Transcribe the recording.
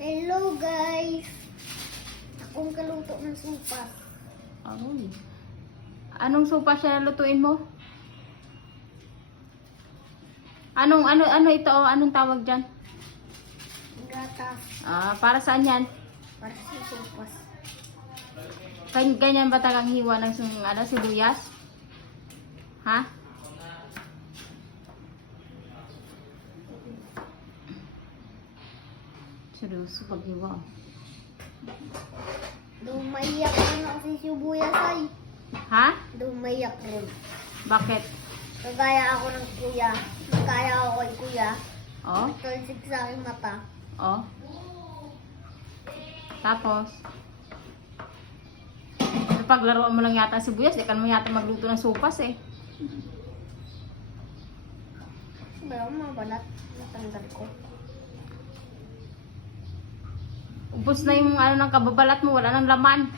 Hello guys! Akong kaluto ng supa. Aroy. Anong sopa siya lutuin mo? Anong ano ano ito? oh? Anong tawag diyan? Gatas. Ah, para saan 'yan? Para sa supas. Gan- Ganyan ba tagang hiwa ng ano, sibuyas? Ha? Seryoso paghiwa. Dumayak rin ako si sibuyas ay. Ha? Dumayak rin. Bakit? Kagaya ako ng kuya. Kagaya ako kay kuya. Oh? Talsik sa aking mata. Oh? Tapos? Paglaro mo lang yata ang sibuyas, di ka naman yata magluto ng sopas eh. Pero mga balat. Natanggal ko. Ubus na yung ano ng kababalat mo, wala nang laman.